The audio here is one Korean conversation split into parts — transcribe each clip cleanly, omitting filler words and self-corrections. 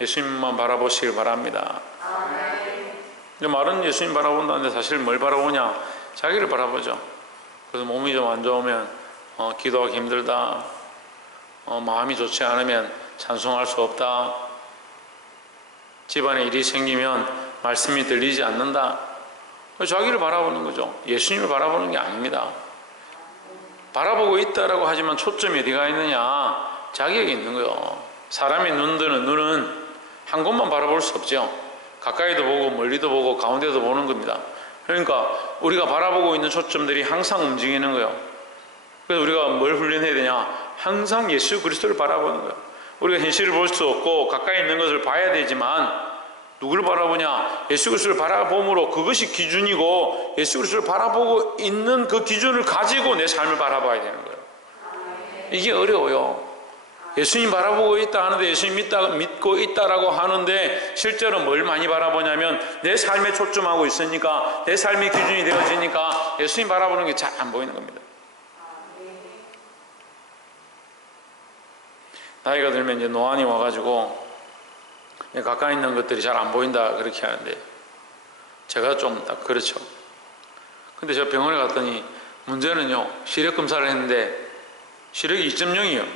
예수님만 바라보시길 바랍니다. 말은 예수님 바라본다는데 사실 뭘 바라보냐? 자기를 바라보죠. 그래서 몸이 좀 안 좋으면 기도하기 힘들다, 마음이 좋지 않으면 찬송할 수 없다, 집안에 일이 생기면 말씀이 들리지 않는다. 자기를 바라보는 거죠. 예수님을 바라보는 게 아닙니다. 바라보고 있다라고 하지만 초점이 어디가 있느냐? 자기에게 있는 거예요. 사람이 눈드는 눈은 한 곳만 바라볼 수 없죠. 가까이도 보고 멀리도 보고 가운데도 보는 겁니다. 그러니까 우리가 바라보고 있는 초점들이 항상 움직이는 거예요. 그래서 우리가 뭘 훈련해야 되냐? 항상 예수 그리스도를 바라보는 거예요. 우리가 현실을 볼 수 없고 가까이 있는 것을 봐야 되지만 누구를 바라보냐? 예수 그리스도를 바라봄으로 그것이 기준이고 예수 그리스도를 바라보고 있는 그 기준을 가지고 내 삶을 바라봐야 되는 거예요. 이게 어려워요. 예수님 바라보고 있다 하는데 예수님 믿고 있다라고 하는데 실제로 뭘 많이 바라보냐면 내 삶에 초점하고 있으니까 내 삶이 기준이 되어지니까 예수님 바라보는 게 잘 안 보이는 겁니다. 나이가 들면 이제 노안이 와가지고 가까이 있는 것들이 잘 안 보인다 그렇게 하는데 제가 좀 딱 그렇죠. 근데 제가 병원에 갔더니 문제는요, 시력 검사를 했는데 시력이 2.0이에요.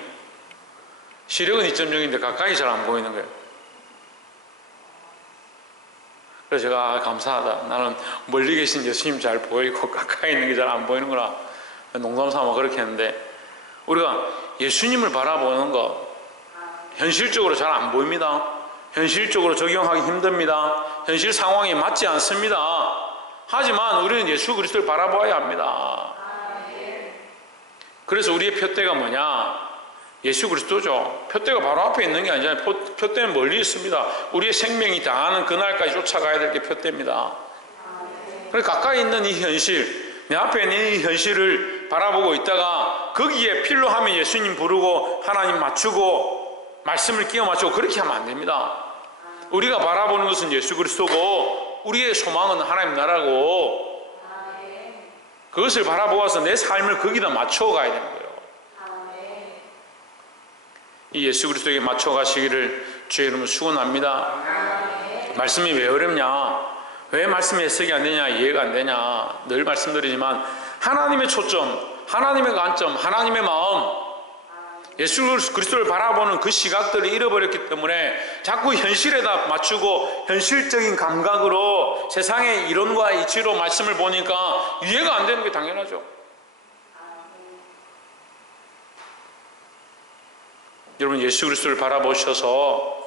시력은 2.0인데 가까이 잘 안 보이는 거예요. 그래서 제가 감사하다. 나는 멀리 계신 예수님 잘 보이고 가까이 있는 게 잘 안 보이는구나. 농담 삼아 그렇게 했는데 우리가 예수님을 바라보는 거 현실적으로 잘 안 보입니다. 현실적으로 적용하기 힘듭니다. 현실 상황이 맞지 않습니다. 하지만 우리는 예수 그리스도를 바라봐야 합니다. 그래서 우리의 표대가 뭐냐? 예수 그리스도죠. 표대가 바로 앞에 있는 게 아니잖아요. 표대는 멀리 있습니다. 우리의 생명이 다하는 그날까지 쫓아가야 될 게 표대입니다. 그래서 가까이 있는 이 현실, 내 앞에 있는 이 현실을 바라보고 있다가 거기에 필요로 하면 예수님 부르고 하나님 맞추고 말씀을 끼워 맞추고 그렇게 하면 안 됩니다. 우리가 바라보는 것은 예수 그리스도고 우리의 소망은 하나님 나라고 그것을 바라보아서 내 삶을 거기다 맞춰가야 되는 거예요. 이 예수 그리스도에게 맞춰가시기를 주의 이름으로 축원합니다. 말씀이 왜 어렵냐? 왜 말씀이 해석이 안 되냐? 이해가 안 되냐? 늘 말씀드리지만 하나님의 초점, 하나님의 관점, 하나님의 마음, 예수 그리스도를 바라보는 그 시각들을 잃어버렸기 때문에 자꾸 현실에다 맞추고 현실적인 감각으로 세상의 이론과 이치로 말씀을 보니까 이해가 안 되는 게 당연하죠. 여러분 예수 그리스도를 바라보셔서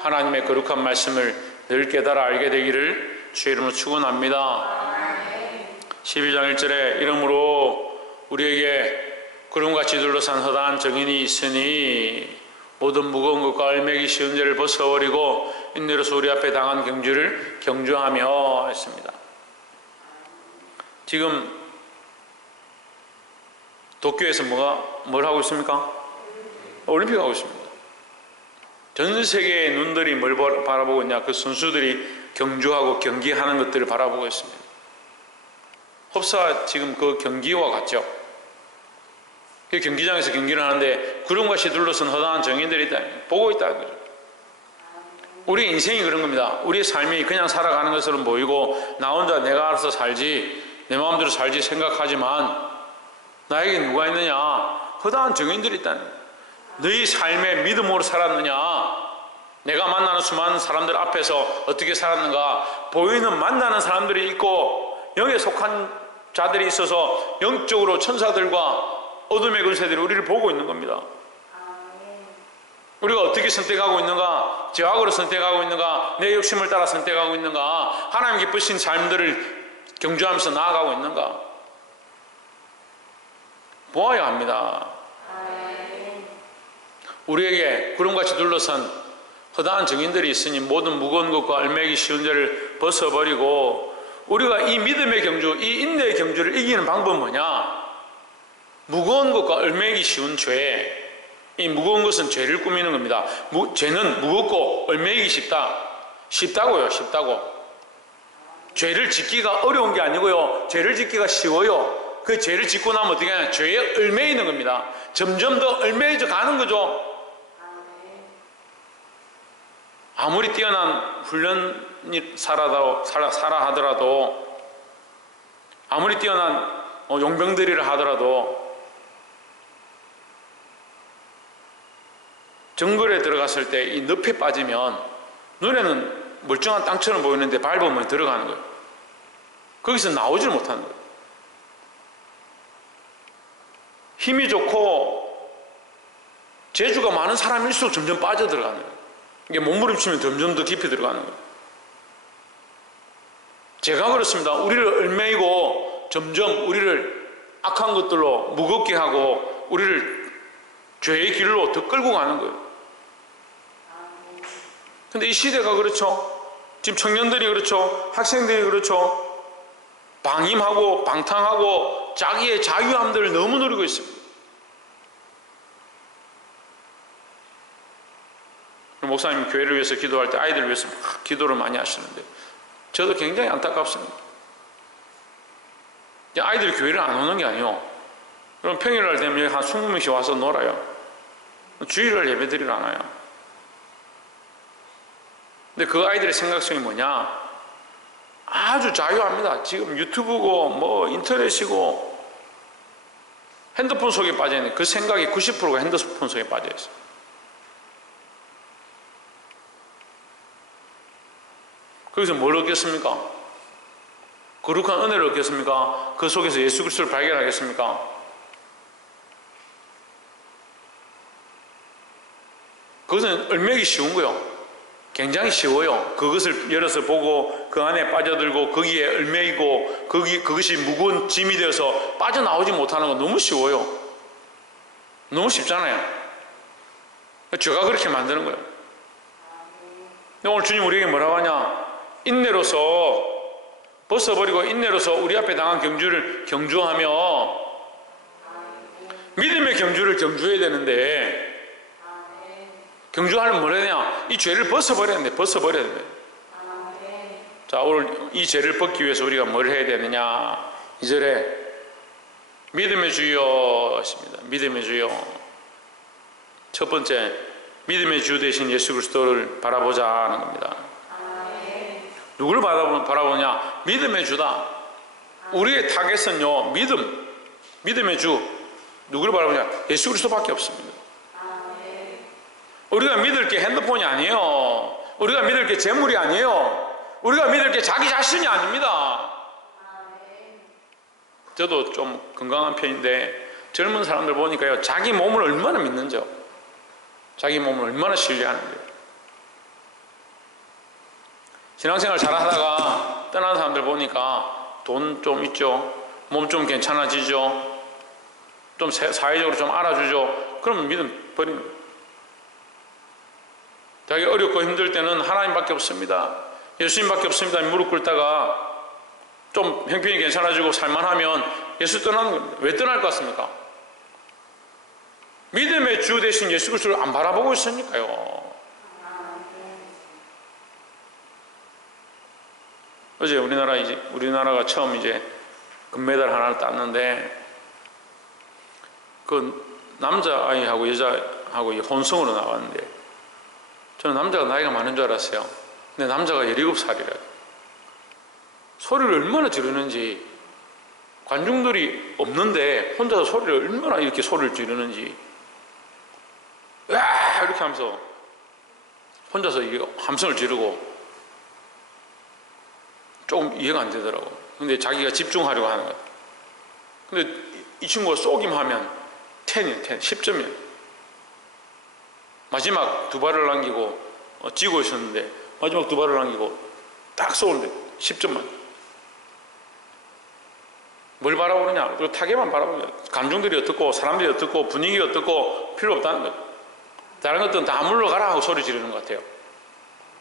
하나님의 거룩한 말씀을 늘 깨달아 알게 되기를 주의 이름으로 축원합니다. 12장 1절에 이러므로 우리에게 구름같이 둘러싼 허다한 정인이 있으니 모든 무거운 것과 얼매기 쉬운 죄를 벗어버리고 인내로서 우리 앞에 당한 경주를 경주하며 했습니다. 지금 도쿄에서 뭘 하고 있습니까? 올림픽 하고 있습니다. 전 세계의 눈들이 뭘 바라보고 있냐? 그 선수들이 경주하고 경기하는 것들을 바라보고 있습니다. 흡사 지금 그 경기와 같죠. 그 경기장에서 경기를 하는데 구름같이 둘러싼 허다한 정인들이 있다. 보고 있다는 거죠. 우리 인생이 그런 겁니다. 우리의 삶이 그냥 살아가는 것으로 보이고 나 혼자 내가 알아서 살지 내 마음대로 살지 생각하지만 나에게 누가 있느냐? 허다한 정인들이 있다는 거예요. 너희 삶의 믿음으로 살았느냐? 내가 만나는 수많은 사람들 앞에서 어떻게 살았는가? 보이는 만나는 사람들이 있고 영에 속한 자들이 있어서 영적으로 천사들과 어둠의 권세들이 우리를 보고 있는 겁니다. 우리가 어떻게 선택하고 있는가? 죄악으로 선택하고 있는가? 내 욕심을 따라 선택하고 있는가? 하나님 기쁘신 삶들을 경주하면서 나아가고 있는가? 보아야 합니다. 우리에게 구름같이 둘러싼 허다한 증인들이 있으니 모든 무거운 것과 얼매기 쉬운 죄를 벗어버리고 우리가 이 믿음의 경주, 이 인내의 경주를 이기는 방법은 뭐냐? 무거운 것과 얼매기 쉬운 죄, 이 무거운 것은 죄를 꾸미는 겁니다. 죄는 무겁고 얼매기 쉽다고요. 죄를 짓기가 어려운 게 아니고요, 죄를 짓기가 쉬워요. 그 죄를 짓고 나면 어떻게 하냐? 죄에 얼매이는 겁니다. 점점 더 얼매져 가는 거죠. 아무리 뛰어난 훈련이 살아 하더라도, 아무리 뛰어난 용병들이라 하더라도 정글에 들어갔을 때 이 늪에 빠지면 눈에는 멀쩡한 땅처럼 보이는데 밟으면 들어가는 거예요. 거기서 나오질 못하는 거예요. 힘이 좋고 재주가 많은 사람일수록 점점 빠져들어가는 거예요. 이게 몸부림치면 점점 더 깊이 들어가는 거예요. 제가 그렇습니다. 우리를 얽매이고 점점 우리를 악한 것들로 무겁게 하고 우리를 죄의 길로 더 끌고 가는 거예요. 근데 이 시대가 그렇죠. 지금 청년들이 그렇죠. 학생들이 그렇죠. 방임하고 방탕하고 자기의 자유함들을 너무 누리고 있습니다. 목사님 교회를 위해서 기도할 때 아이들을 위해서 막 기도를 많이 하시는데 저도 굉장히 안타깝습니다. 아이들이 교회를 안 오는 게 아니에요. 그럼 평일날 되면 여기 한 20명씩 와서 놀아요. 주일날 예배드리러 안 와요. 근데 그 아이들의 생각성이 뭐냐? 아주 자유합니다. 지금 유튜브고 뭐 인터넷이고 핸드폰 속에 빠져있는 그 생각이 90%가 핸드폰 속에 빠져있어요. 거기서 뭘 얻겠습니까? 거룩한 은혜를 얻겠습니까? 그 속에서 예수 그리스도를 발견하겠습니까? 그것은 얽매기 쉬운 거요. 굉장히 쉬워요. 그것을 열어서 보고 그 안에 빠져들고 거기에 얽매이고 그것이 무거운 짐이 되어서 빠져나오지 못하는 건 너무 쉬워요. 너무 쉽잖아요. 죄가 그렇게 만드는 거예요. 오늘 주님 우리에게 뭐라고 하냐? 인내로서 벗어버리고 인내로서 우리 앞에 당한 경주를 경주하며 믿음의 경주를 경주해야 되는데 경주하려면 뭘 해야 되냐? 이 죄를 벗어버려야 되는데 벗어버려야 돼. 자, 오늘 이 죄를 벗기 위해서 우리가 뭘 해야 되느냐? 2절에 믿음의 주여 있습니다. 믿음의 주여. 첫 번째, 믿음의 주 되신 예수 그리스도를 바라보자 하는 겁니다. 누구를 바라보냐? 믿음의 주다. 우리의 타겟은요, 믿음의 주. 누구를 바라보냐? 예수 그리스도밖에 없습니다. 우리가 믿을 게 핸드폰이 아니에요. 우리가 믿을 게 재물이 아니에요. 우리가 믿을 게 자기 자신이 아닙니다. 저도 좀 건강한 편인데 젊은 사람들 보니까요, 자기 몸을 얼마나 믿는지요. 자기 몸을 얼마나 신뢰하는지요. 신앙생활 잘 하다가 떠나는 사람들 보니까 돈 좀 있죠. 몸 좀 괜찮아지죠. 좀 사회적으로 좀 알아주죠. 그러면 믿음 버립니다. 자기 어렵고 힘들 때는 하나님밖에 없습니다. 예수님밖에 없습니다. 무릎 꿇다가 좀 형편이 괜찮아지고 살만하면 예수 떠나는 겁니다. 왜 떠날 것 같습니까? 믿음의 주 대신 예수 그리스도를 안 바라보고 있으니까요. 어제 우리나라가 처음 이제 금메달 하나를 땄는데 그 남자아이하고 여자하고 혼성으로 나왔는데 저는 남자가 나이가 많은 줄 알았어요. 근데 남자가 17살이래요. 소리를 얼마나 지르는지, 관중들이 없는데 혼자서 소리를 얼마나 이렇게 소리를 지르는지, 으아! 이렇게 하면서 혼자서 이게 함성을 지르고 조금 이해가 안 되더라고. 근데 자기가 집중하려고 하는 거야. 근데 이 친구가 쏘기만 하면 10점이에요. 마지막 두 발을 남기고 찌고 있었는데 마지막 두 발을 남기고 딱 쏘는데 10점만. 뭘 바라보느냐? 타겟만 바라보느냐? 관중들이 어떻고 사람들이 어떻고 분위기가 어떻고 필요 없다는 거죠. 다른 것들은 다 물러가라 하고 소리 지르는 것 같아요.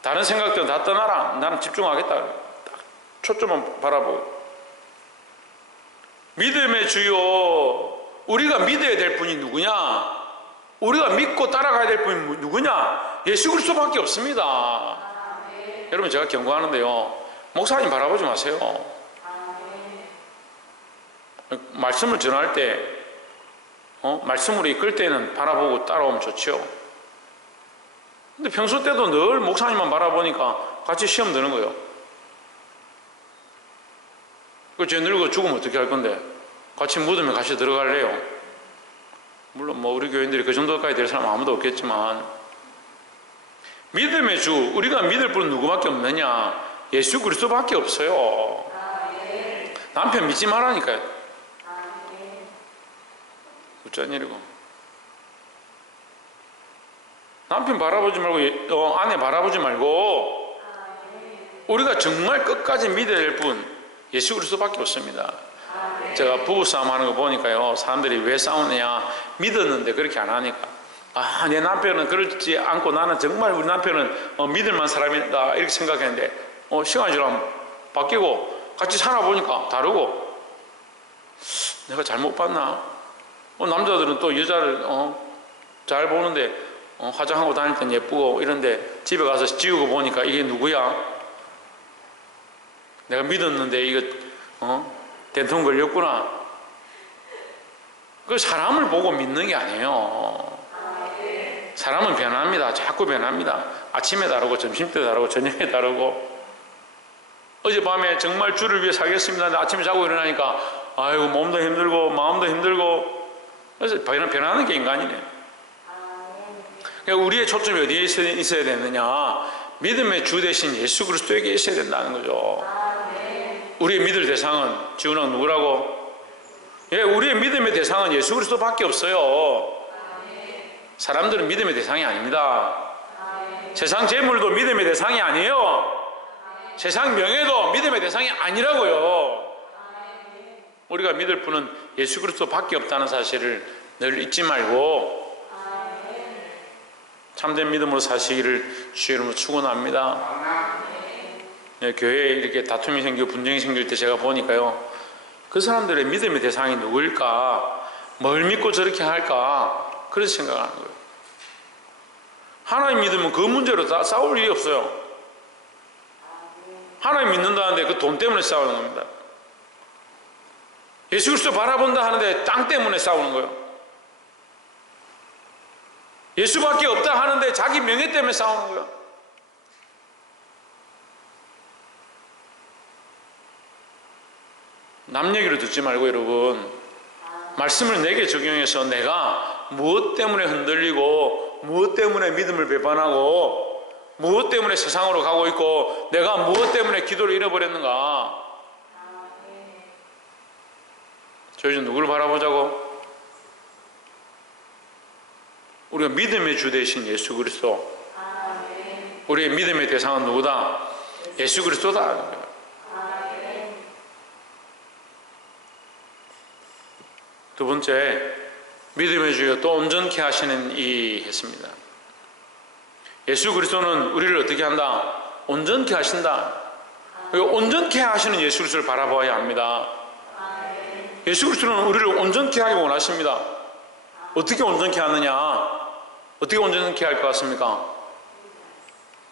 다른 생각들은 다 떠나라. 나는 집중하겠다. 딱 초점만 바라보고. 믿음의 주요. 우리가 믿어야 될 분이 누구냐? 우리가 믿고 따라가야 될 분이 누구냐? 예수 그리스도밖에 없습니다. 여러분 제가 경고하는데요, 목사님 바라보지 마세요. 말씀을 전할 때 말씀으로 이끌 때는 바라보고 따라오면 좋죠. 근데 평소 때도 늘 목사님만 바라보니까 같이 시험 드는 거예요. 쟤 늙어 죽으면 어떻게 할 건데? 같이 무덤에 같이 들어갈래요? 물론 뭐 우리 교인들이 그 정도까지 될 사람 아무도 없겠지만, 믿음의 주, 우리가 믿을 분은 누구밖에 없느냐? 예수 그리스도밖에 없어요. 남편 믿지 말라니까요. 어쩐 일이고. 남편 바라보지 말고 아내 바라보지 말고 우리가 정말 끝까지 믿어야 될 분 예수 그리스도밖에 없습니다. 제가 부부싸움 하는 거 보니까요, 사람들이 왜 싸우느냐, 믿었는데 그렇게 안 하니까, 내 남편은 그렇지 않고 나는 정말 우리 남편은 믿을만한 사람이다 이렇게 생각했는데 시간이 지나면 바뀌고 같이 살아보니까 다르고, 내가 잘못 봤나? 남자들은 또 여자를 잘 보는데 화장하고 다닐 땐 예쁘고 이런데 집에 가서 지우고 보니까 이게 누구야? 내가 믿었는데 이거 된통 걸렸구나. 그 사람을 보고 믿는 게 아니에요. 사람은 변합니다. 자꾸 변합니다. 아침에 다르고 점심때 다르고 저녁에 다르고. 어젯밤에 정말 주를 위해 살겠습니다 근데 아침에 자고 일어나니까 아이고 몸도 힘들고 마음도 힘들고. 그래서 변하는 게 인간이네. 그러니까 우리의 초점이 어디에 있어야 되느냐, 믿음의 주 대신 예수 그리스도에게 있어야 된다는 거죠. 우리의 믿을 대상은 지훈아 누구라고? 예, 우리의 믿음의 대상은 예수 그리스도밖에 없어요. 사람들은 믿음의 대상이 아닙니다. 세상 재물도 믿음의 대상이 아니에요. 세상 명예도 믿음의 대상이 아니라고요. 우리가 믿을 분은 예수 그리스도밖에 없다는 사실을 늘 잊지 말고 참된 믿음으로 사시기를 주의 이름으로 축원합니다. 예, 교회에 이렇게 다툼이 생기고 분쟁이 생길 때 제가 보니까요, 그 사람들의 믿음의 대상이 누구일까? 뭘 믿고 저렇게 할까? 그런 생각을 하는 거예요. 하나님 믿으면 그 문제로 싸울 일이 없어요. 하나님 믿는다는데 그 돈 때문에 싸우는 겁니다. 예수 그리스도 바라본다 하는데 땅 때문에 싸우는 거예요. 예수밖에 없다 하는데 자기 명예 때문에 싸우는 거예요. 남 얘기를 듣지 말고 여러분, 말씀을 내게 적용해서 내가 무엇 때문에 흔들리고 무엇 때문에 믿음을 배반하고 무엇 때문에 세상으로 가고 있고 내가 무엇 때문에 기도를 잃어버렸는가. 저희 좀 누구를 바라보자고? 우리가 믿음의 주 대신 예수 그리스도. 우리의 믿음의 대상은 누구다? 예수 그리스도다. 두 번째, 믿음의 주여 또 온전케 하시는 이 했습니다. 예수 그리스도는 우리를 어떻게 한다? 온전케 하신다. 온전케 하시는 예수 그리스도를 바라봐야 합니다. 예수 그리스도는 우리를 온전케 하기 원하십니다. 어떻게 온전케 하느냐? 어떻게 온전케 할 것 같습니까?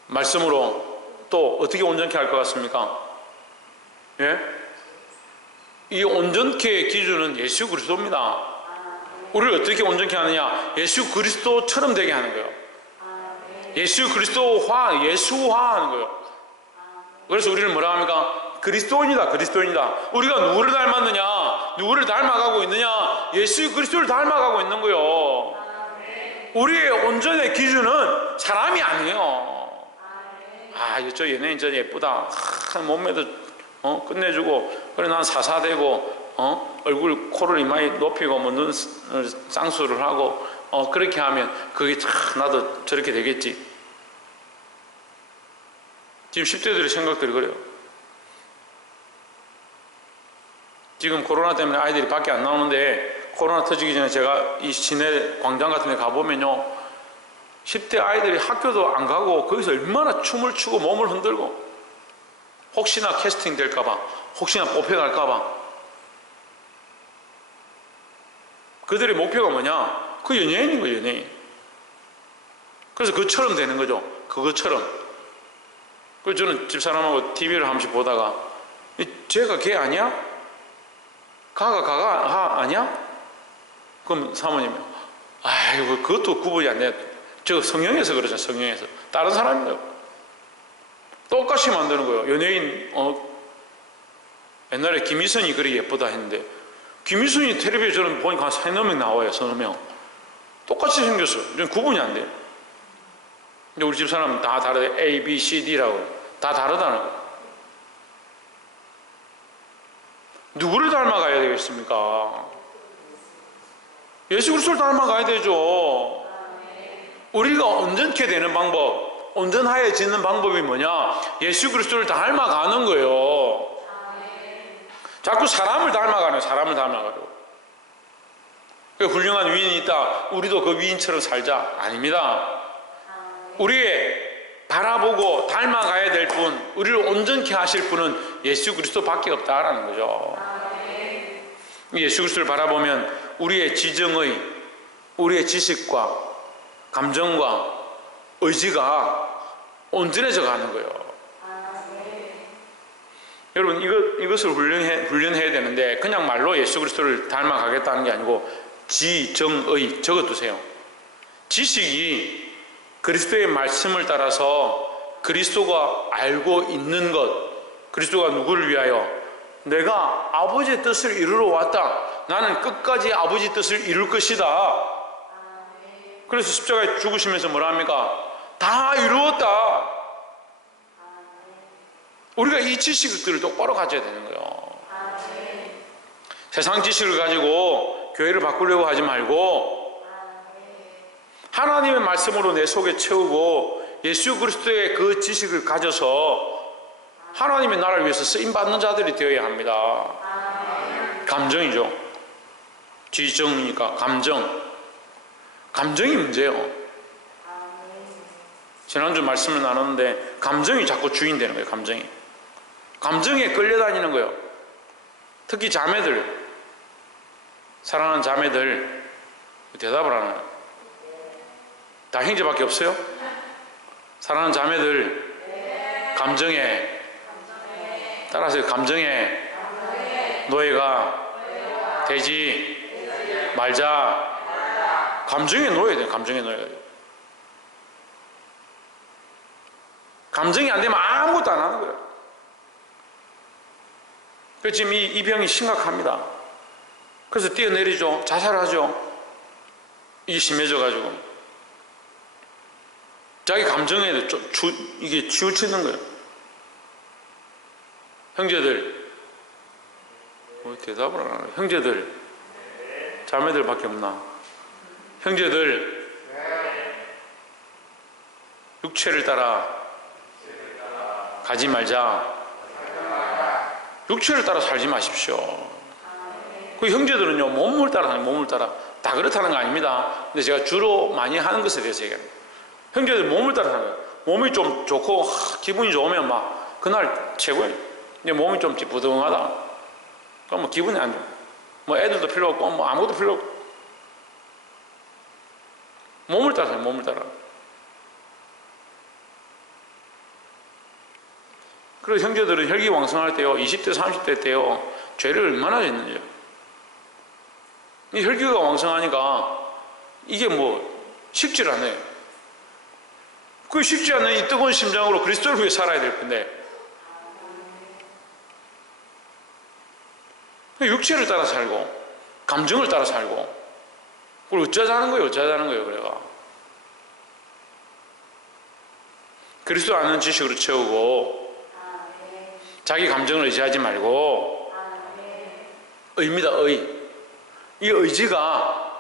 말씀으로. 또 어떻게 온전케 할 것 같습니까? 예? 이 온전케의 기준은 예수 그리스도입니다. 우리를 어떻게 온전케 하느냐? 예수 그리스도처럼 되게 하는 거예요. 예수 그리스도화, 예수화하는 거예요. 그래서 우리는 뭐라 합니까? 그리스도인이다, 그리스도인이다. 우리가 누구를 닮았느냐? 누구를 닮아가고 있느냐? 예수 그리스도를 닮아가고 있는 거예요. 우리의 온전의 기준은 사람이 아니에요. 저 연예인 저 예쁘다. 몸매도 끝내주고, 그래 난 사사되고, 얼굴 코를 이마에 높이고 뭐 눈 쌍수를 하고 그렇게 하면 그게 참 나도 저렇게 되겠지. 지금 10대들의 생각들이 그래요. 지금 코로나 때문에 아이들이 밖에 안 나오는데, 코로나 터지기 전에 제가 이 시내 광장 같은 데 가보면요, 10대 아이들이 학교도 안 가고 거기서 얼마나 춤을 추고 몸을 흔들고, 혹시나 캐스팅 될까봐, 혹시나 뽑혀갈까봐. 그들의 목표가 뭐냐? 그 연예인인 거예요, 연예인. 그래서 그처럼 되는 거죠. 그것처럼. 그래서 저는 집사람하고 TV를 한 번씩 보다가, 쟤가 걔 아니야? 가가 아니야? 그럼 사모님이, 아이고, 그것도 구분이 안 돼. 저 성형에서 그러죠. 성형에서. 다른 사람이에요. 똑같이 만드는 거예요. 연예인 옛날에 김희선이 그리 예쁘다 했는데 김희선이 텔레비에 저는 보니까 한 3-4명 나와요. 3-4명. 똑같이 생겼어요. 구분이 안 돼요. 근데 우리 집 사람은 다 다르대. A, B, C, D라고 다 다르다는 거예요. 누구를 닮아가야 되겠습니까? 예수 그리스도를 닮아가야 되죠. 우리가 온전케 되는 방법, 온전하여지는 방법이 뭐냐? 예수 그리스도를 닮아가는 거예요. 자꾸 사람을 닮아가는, 사람을 닮아가려고. 훌륭한 위인이 있다, 우리도 그 위인처럼 살자. 아닙니다. 우리의 바라보고 닮아가야 될 분, 우리를 온전케 하실 분은 예수 그리스도밖에 없다라는 거죠. 예수 그리스도를 바라보면 우리의 지정의, 우리의 지식과 감정과 의지가 온전해져 가는 거예요. 여러분 이것을 훈련해야 되는데 그냥 말로 예수 그리스도를 닮아가겠다는 게 아니고 지정의 적어두세요. 지식이 그리스도의 말씀을 따라서 그리스도가 알고 있는 것, 그리스도가 누구를 위하여 내가 아버지의 뜻을 이루러 왔다. 나는 끝까지 아버지 뜻을 이룰 것이다. 그래서 십자가에 죽으시면서 뭐라 합니까? 다 이루었다. 우리가 이 지식들을 똑바로 가져야 되는 거예요. 세상 지식을 가지고 교회를 바꾸려고 하지 말고 하나님의 말씀으로 내 속에 채우고 예수 그리스도의 그 지식을 가져서 하나님의 나라를 위해서 쓰임받는 자들이 되어야 합니다. 감정이죠. 지정이니까 감정이 문제예요. 지난주 말씀을 나눴는데 감정이 자꾸 주인 되는 거예요. 감정에 끌려다니는 거예요. 특히 자매들, 사랑하는 자매들 대답을 안 해요. 다 형제밖에 없어요? 사랑하는 자매들 감정에 따라서 감정에 노예가 되지 말자. 감정에 놓여야 돼요. 감정에 놓여야 돼요. 감정이 안 되면 아무것도 안 하는 거예요. 그래서 지금 이 병이 심각합니다. 그래서 뛰어내리죠. 자살하죠. 이게 심해져가지고 자기 감정에 이게 치우치는 거예요. 형제들 왜 대답을 안 하나요? 형제들 자매들밖에 없나? 형제들 육체를 따라 가지 말자. 육체를 따라 살지 마십시오. 그 형제들은요 몸을 따라 사는 몸을 따라 다 그렇다는 거 아닙니다. 근데 제가 주로 많이 하는 것에 대해서 얘기합니다. 형제들 몸을 따라 사는 거예요. 몸이 좀 좋고 기분이 좋으면 막 그날 최고예요. 근데 몸이 좀 부동하다 그럼 뭐 기분이 안 좋아. 뭐 애들도 필요 없고 뭐 아무것도 필요 없고 몸을 따라 사요. 몸을 따라. 그래서 형제들은 혈기왕성할 때요 20대 30대 때요 죄를 얼마나 짓는지요. 이 혈기가 왕성하니까 이게 뭐 식질 않아요. 그 식지 않는 이 뜨거운 심장으로 그리스도를 위해 살아야 될 건데 육체를 따라 살고 감정을 따라 살고 그걸 어쩌자는 거예요. 그래가 그리스도 아는 지식으로 채우고 자기 감정을 의지하지 말고 의입니다. 이 의지가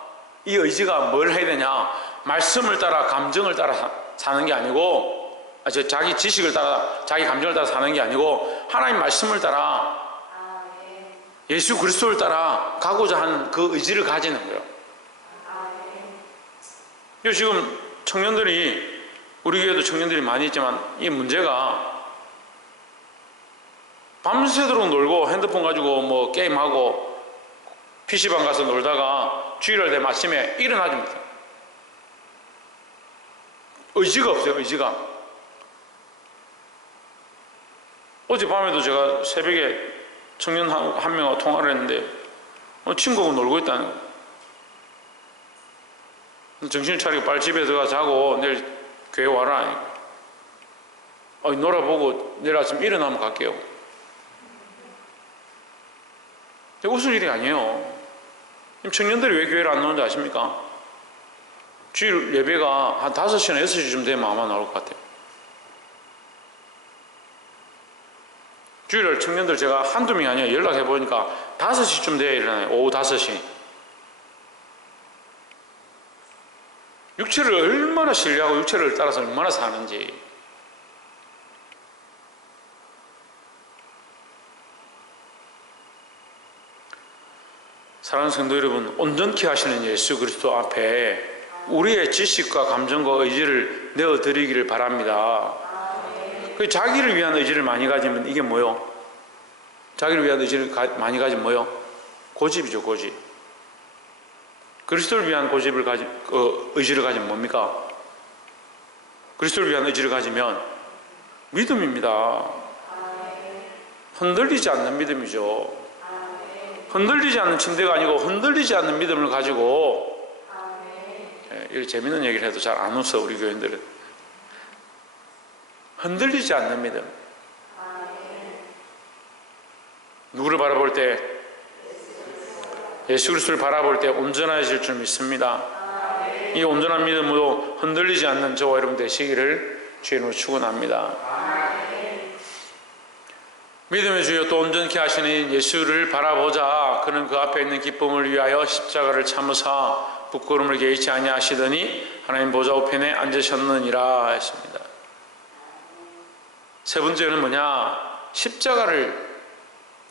뭘 해야 되냐? 말씀을 따라 감정을 따라 사는 게 아니고 자기 지식을 따라 자기 감정을 따라 사는 게 아니고 하나님 말씀을 따라 예수 그리스도를 따라 가고자 하는 그 의지를 가지는 거예요. 지금 청년들이 우리 교회도 청년들이 많이 있지만 이 문제가 밤새도록 놀고 핸드폰 가지고 뭐 게임하고 PC방 가서 놀다가 주일날 되면 아침에 일어나지 못해요. 의지가 없어요. 의지가. 어젯밤에도 제가 새벽에 청년 한 명하고 통화를 했는데 친구하고 놀고 있다는 거예요. 정신을 차리고 빨리 집에 들어가 자고 내일 교회 와라. 놀아보고 내일 아침 일어나면 갈게요. 웃을 일이 아니에요. 청년들이 왜 교회를 안 나오는지 아십니까? 주일 예배가 한 5시나 6시쯤 되면 아마 나올 것 같아요. 주일날 청년들 제가 한두 명이 아니라 연락해보니까 5시쯤 돼야 일어나요. 오후 5시. 육체를 얼마나 신뢰하고 육체를 따라서 얼마나 사는지. 사랑하는 성도 여러분, 온전케 하시는 예수 그리스도 앞에 우리의 지식과 감정과 의지를 내어드리기를 바랍니다. 자기를 위한 의지를 많이 가지면 이게 뭐요? 자기를 위한 의지를 많이 가지면 뭐요? 고집이죠, 고집. 그리스도를 위한 의지를 가지면 뭡니까? 그리스도를 위한 의지를 가지면 믿음입니다. 흔들리지 않는 믿음이죠. 흔들리지 않는 침대가 아니고 흔들리지 않는 믿음을 가지고, 이렇게 재밌는 얘기를 해도 잘 안 웃어 우리 교인들은. 흔들리지 않는 믿음. 누구를 바라볼 때? 예수 그리스도를 바라볼 때 온전해질 줄 믿습니다. 이 온전한 믿음으로 흔들리지 않는 저와 여러분 되시기를 주님으로 축원합니다. 믿음의 주여 또 온전케 하시는 예수를 바라보자. 그는 그 앞에 있는 기쁨을 위하여 십자가를 참으사 부끄러움을 개의치 아니하시더니 하나님 보좌 우편에 앉으셨느니라 했습니다. 세 번째는 뭐냐? 십자가를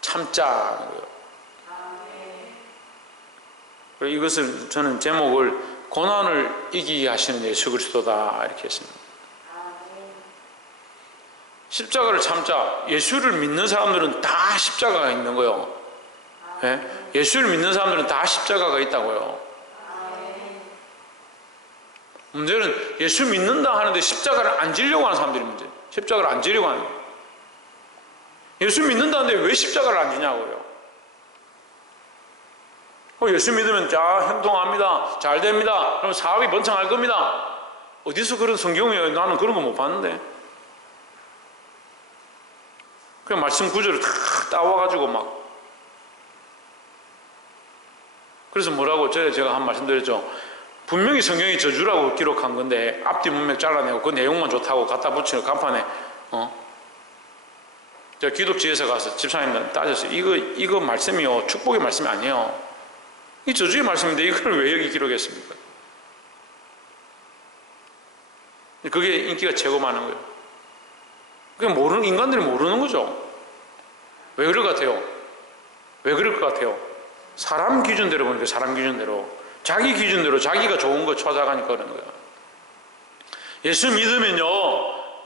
참자는 거예요. 그리고 이것을 저는 제목을 고난을 이기게 하시는 예수 그리스도다 이렇게 했습니다. 십자가를 참자. 예수를 믿는 사람들은 다 십자가가 있는 거예요. 예수를 믿는 사람들은 다 십자가가 있다고요. 문제는 예수 믿는다 하는데 십자가를 안 지려고 하는 사람들이 문제. 십자가를 안 지려고 하는 거예요. 예수 믿는다는데 왜 십자가를 안 지냐고요. 예수 믿으면 자 형통합니다. 잘 됩니다. 그럼 사업이 번창할 겁니다. 어디서 그런 성경이에요? 나는 그런 거 못 봤는데. 그냥 말씀 구절을 다 따와가지고 막. 그래서 뭐라고 제가 한 말씀 드렸죠. 분명히 성경이 저주라고 기록한 건데 앞뒤 문맥 잘라내고 그 내용만 좋다고 갖다 붙이는 간판에 제가 기독지에서 가서 집사님들 따졌어요. 이거 말씀이요 축복의 말씀이 아니에요. 이 저주의 말씀인데 이걸 왜 여기 기록했습니까? 그게 인기가 최고 많은 거예요. 그냥 인간들이 모르는 거죠. 왜 그럴 것 같아요? 왜 그럴 것 같아요? 사람 기준대로 보니까 사람 기준대로, 자기 기준대로 자기가 좋은 거 찾아가니까 그러는 거예요. 예수 믿으면요,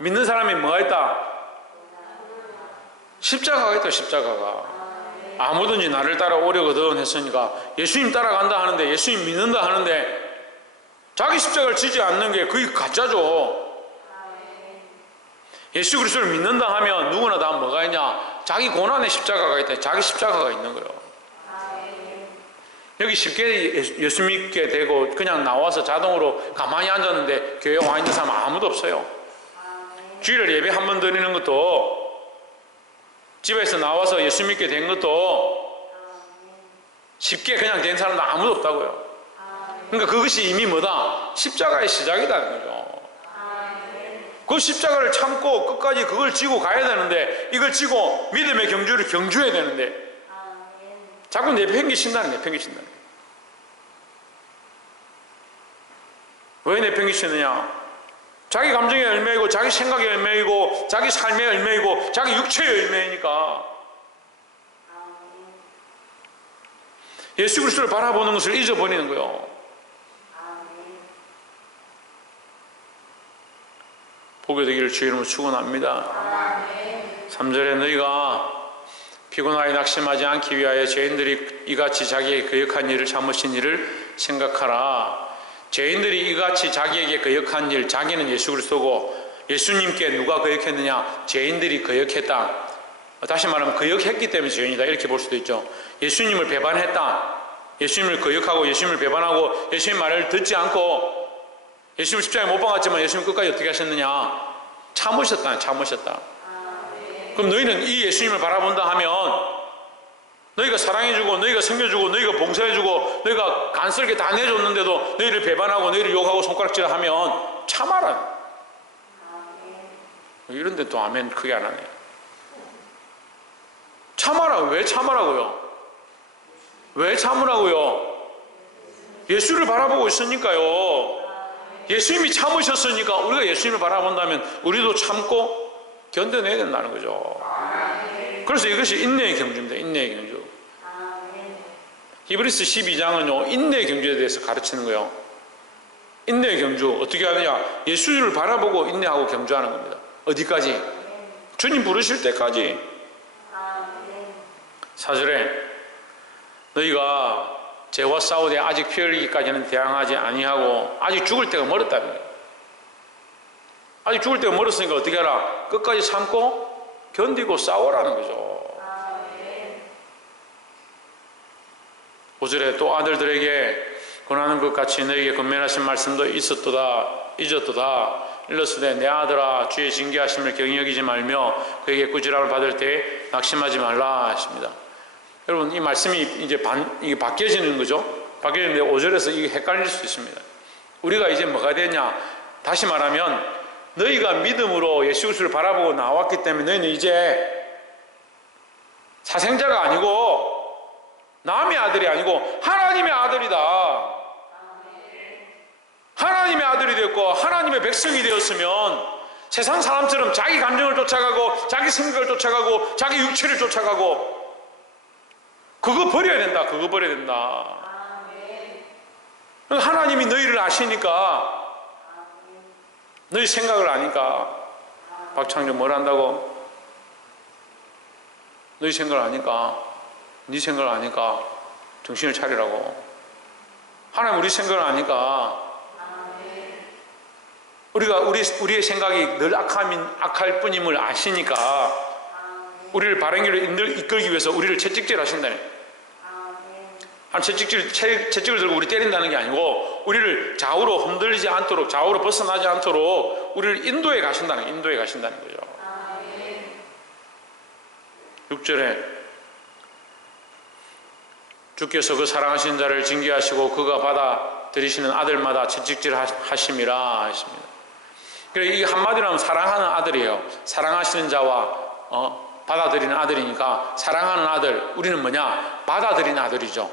믿는 사람이 뭐가 있다? 십자가가 있다, 십자가가. 아무든지 나를 따라오려거든 했으니까 예수님 따라간다 하는데, 예수님 믿는다 하는데 자기 십자가를 지지 않는 게 그게 가짜죠. 예수 그리스도를 믿는다 하면 누구나 다 뭐가 있냐? 자기 고난의 십자가가 있다. 자기 십자가가 있는 거예요. 여기 쉽게 예수 믿게 되고 그냥 나와서 자동으로 가만히 앉았는데 교회에 와 있는 사람 아무도 없어요. 주일을 예배 한 번 드리는 것도, 집에서 나와서 예수 믿게 된 것도 쉽게 그냥 된 사람도 아무도 없다고요. 그러니까 그것이 이미 뭐다? 십자가의 시작이라는 거죠. 그 십자가를 참고 끝까지 그걸 지고 가야 되는데, 이걸 지고 믿음의 경주를 경주해야 되는데 자꾸 내팽개친다는. 왜 내팽개치느냐? 자기 감정의 열매이고 자기 생각의 열매이고 자기 삶의 열매이고 자기 육체의 열매이니까. 예수 그리스도를 바라보는 것을 잊어버리는 거예요. 보게 되기를 주의 이름으로 축원합니다. 3절에 너희가 피곤하게 낙심하지 않기 위하여 죄인들이 이같이 자기에게 거역한 일을 참으신 일을 생각하라. 죄인들이 이같이 자기에게 거역한 일, 자기는 예수 그리스도고 예수님께 누가 거역했느냐? 죄인들이 거역했다. 다시 말하면 거역했기 때문에 죄인이다 이렇게 볼 수도 있죠. 예수님을 배반했다. 예수님을 거역하고 예수님을 배반하고 예수님 말을 듣지 않고 예수님 십자가에 못 박았지만 예수님 끝까지 어떻게 하셨느냐? 참으셨다. 참으셨다. 그럼 너희는 이 예수님을 바라본다 하면 너희가 사랑해주고 너희가 섬겨주고 너희가 봉사해주고 너희가 간쓸게 다 내줬는데도 너희를 배반하고 너희를 욕하고 손가락질을 하면 참아라. 이런데 또 아멘 크게 안 하네. 참아라. 왜 참으라고요? 왜 참으라고요? 예수를 바라보고 있으니까요. 예수님이 참으셨으니까 우리가 예수님을 바라본다면 우리도 참고 견뎌내야 된다는 거죠. 그래서 이것이 인내의 경주입니다. 인내의 경주. 히브리서 12장은요 인내의 경주에 대해서 가르치는 거예요. 인내의 경주 어떻게 하느냐? 예수를 바라보고 인내하고 경주하는 겁니다. 어디까지? 주님 부르실 때까지. 4절에 너희가 죄와 싸우되 아직 피 흘리기까지는 대항하지 아니하고 아직 죽을 때가 멀었다는 거예요. 아직 죽을 때가 멀었으니까 어떻게 하라? 끝까지 참고 견디고 싸우라는 거죠. 5절에 또 아들들에게 권하는 것 같이 너에게 권면하신 말씀도 있었도다 잊었도다 일렀으되 내 아들아 주의 징계하심을 경히 여기지 말며 그에게 꾸지람을 받을 때 낙심하지 말라 하십니다. 여러분 이 말씀이 이제 이게 바뀌어지는 거죠. 바뀌어지는데 5절에서 이게 헷갈릴 수 있습니다. 우리가 이제 뭐가 되냐? 다시 말하면 너희가 믿음으로 예수 그리스도를 바라보고 나왔기 때문에 너희는 이제 사생자가 아니고 남의 아들이 아니고 하나님의 아들이다. 하나님의 아들이 되었고 하나님의 백성이 되었으면 세상 사람처럼 자기 감정을 쫓아가고 자기 생각을 쫓아가고 자기 육체를 쫓아가고 그거 버려야 된다. 그거 버려야 된다. 하나님이 너희를 아시니까 너희 생각을 아니까 박창준 뭘 한다고? 너희 생각을 아니까 네 생각을 아니까 정신을 차리라고. 하나님 우리 생각을 아니까 우리의 생각이 늘 악할 뿐임을 아시니까 우리를 바른 길로 이끌기 위해서 우리를 채찍질 하신다네. 채찍을 들고 우리 때린다는 게 아니고 우리를 좌우로 흔들리지 않도록 좌우로 벗어나지 않도록 우리를 인도해 가신다는 거죠. 6절에 주께서 그 사랑하신 자를 징계하시고 그가 받아들이시는 아들마다 채찍질 하심이라 하십니다. 그러니까 이게 한마디로 하면 사랑하는 아들이에요. 사랑하시는 자와 받아들이는 아들이니까 사랑하는 아들. 우리는 뭐냐? 받아들이는 아들이죠.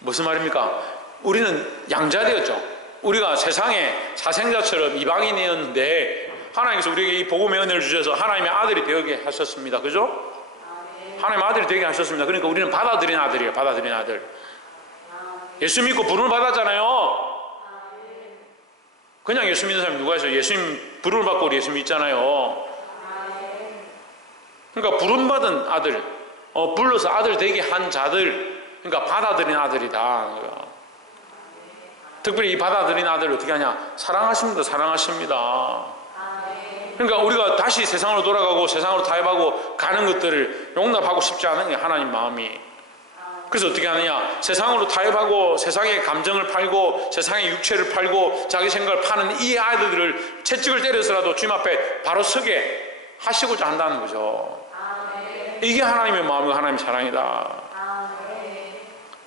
무슨 말입니까? 우리는 양자되었죠. 우리가 세상에 사생자처럼 이방인이었는데 하나님께서 우리에게 이 복음의 은혜를 주셔서 하나님의 아들이 되게 하셨습니다. 그죠? 하나님의 아들이 되게 하셨습니다. 그러니까 우리는 받아들인 아들이에요. 받아들인 아들. 예수 믿고 부름을 받았잖아요. 그냥 예수 믿는 사람이 누가 있어요? 예수님 부름을 받고 우리 예수 믿잖아요. 그러니까 부름받은 아들, 불러서 아들 되게 한 자들, 그러니까 받아들인 아들이다. 특별히 이 받아들인 아들을 어떻게 하냐? 사랑하십니다. 사랑하십니다. 그러니까 우리가 다시 세상으로 돌아가고 세상으로 타협하고 가는 것들을 용납하고 싶지 않은 게 하나님 마음이. 그래서 어떻게 하느냐? 세상으로 타협하고 세상의 감정을 팔고 세상의 육체를 팔고 자기 생각을 파는 이 아이들을 채찍을 때려서라도 주님 앞에 바로 서게 하시고자 한다는 거죠. 이게 하나님의 마음이고 하나님의 사랑이다.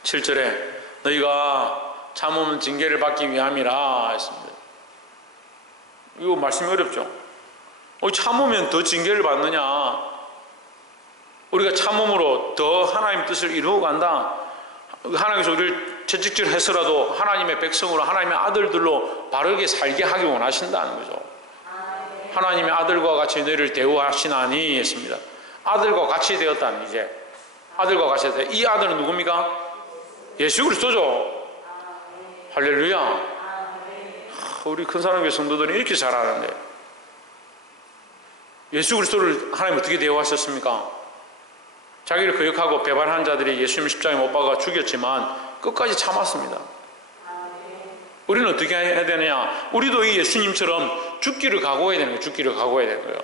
7절에 너희가 참으면 징계를 받기 위함이라 했습니다. 이거 말씀이 어렵죠? 참으면 더 징계를 받느냐? 우리가 참음으로 더 하나님 뜻을 이루어 간다. 하나님께서 우리를 채찍질 해서라도 하나님의 백성으로 하나님의 아들들로 바르게 살게 하기 원하신다는 거죠. 하나님의 아들과 같이 너희를 대우하시나니 했습니다. 아들과 같이 되었다는 이제 아들과 같이 되었다. 이 아들은 누굽니까? 예수 그리스도죠. 할렐루야. 우리 큰 사랑교회 성도들이 이렇게 잘 아는데 예수 그리스도를 하나님 어떻게 대우하셨습니까? 자기를 거역하고 배반한 자들이 예수님 십자가에 못 박아 죽였지만 끝까지 참았습니다. 우리는 어떻게 해야 되느냐? 우리도 이 예수님처럼 죽기를 각오해야 되는 거예요. 죽기를 각오해야 되는 거예요.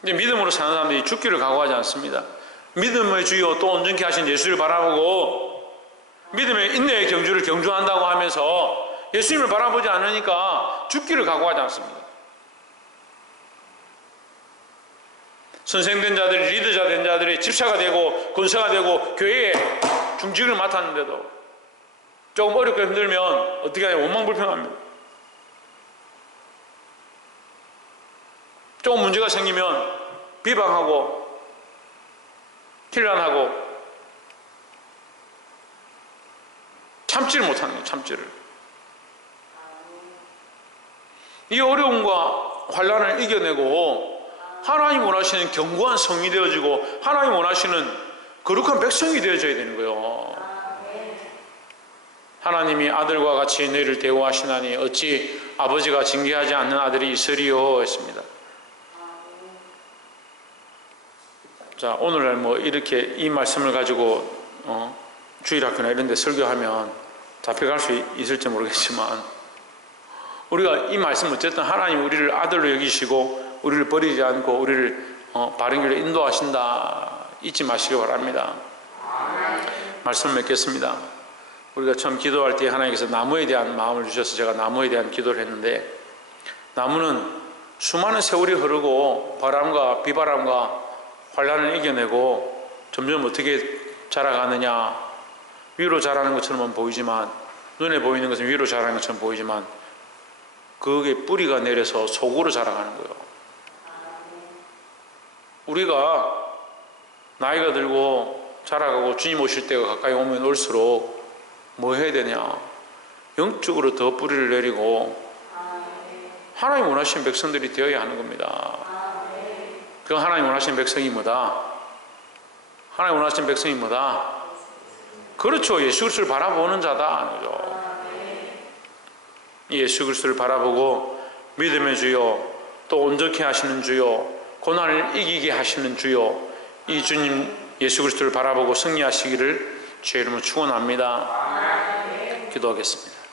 근데 믿음으로 사는 사람들이 죽기를 각오하지 않습니다. 믿음의 주요 또 온전케 하신 예수를 바라보고 믿음의 인내의 경주를 경주한다고 하면서 예수님을 바라보지 않으니까 죽기를 각오하지 않습니다. 선생된 자들이, 리더자 된 자들이 집사가 되고 권사가 되고 교회에 중직을 맡았는데도 조금 어렵고 힘들면 어떻게 하냐, 원망불평합니다. 조금 문제가 생기면 비방하고 비난하고 참지를 못하는 거예요. 참지를. 이 어려움과 환난을 이겨내고 하나님 원하시는 견고한 성이 되어지고 하나님 원하시는 거룩한 백성이 되어져야 되는 거예요. 하나님이 아들과 같이 너희를 대우하시나니 어찌 아버지가 징계하지 않는 아들이 있으리요 했습니다. 자, 오늘날 뭐 이렇게 이 말씀을 가지고 주일학교나 이런 데 설교하면 잡혀갈 수 있을지 모르겠지만 우리가 이 말씀 어쨌든 하나님 우리를 아들로 여기시고 우리를 버리지 않고 우리를 바른 길로 인도하신다 잊지 마시기 바랍니다. 말씀을 맺겠습니다. 우리가 처음 기도할 때 하나님께서 나무에 대한 마음을 주셔서 제가 나무에 대한 기도를 했는데, 나무는 수많은 세월이 흐르고 바람과 비바람과 환난을 이겨내고 점점 어떻게 자라가느냐, 위로 자라는 것처럼 보이지만, 눈에 보이는 것은 위로 자라는 것처럼 보이지만 그게 뿌리가 내려서 속으로 자라가는 거예요. 우리가 나이가 들고 자라가고 주님 오실 때가 가까이 오면 올수록 뭐 해야 되냐, 영적으로 더 뿌리를 내리고 하나님 원하시는 백성들이 되어야 하는 겁니다. 그 하나님 원하시는 백성이 뭐다? 하나님 원하시는 백성이 뭐다? 그렇죠. 예수 그리스도를 바라보는 자다. 그렇죠? 예수 그리스도를 바라보고 믿음의 주요, 또 온전케 하시는 주요, 고난을 이기게 하시는 주요, 이 주님 예수 그리스도를 바라보고 승리하시기를 주의 이름으로 축원합니다. 기도하겠습니다.